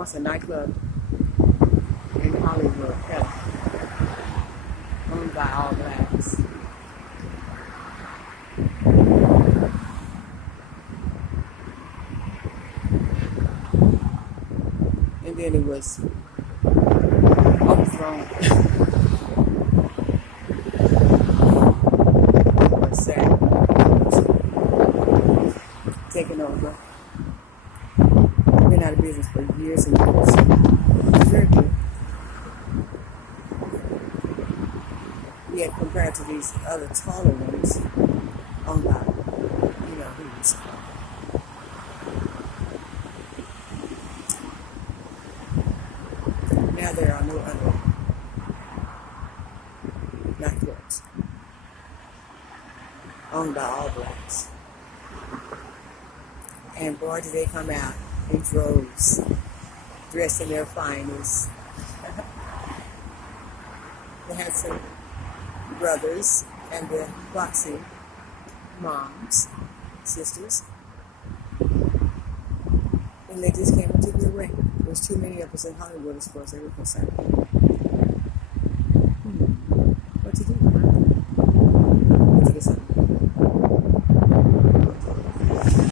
once a nightclub in Hollywood, owned by all blacks. And then it was overthrown. Was sad. Taken over. Been out of business for years and years. It's very good. Yet compared to these other taller ones, owned by, who's. Now there are no other nightclubs owned by all blacks. And boy, did they come out in droves, dressed in their finest. They had some brothers and the boxing moms, sisters. And they just came into the ring. There was too many of us in Hollywood as far as they were concerned.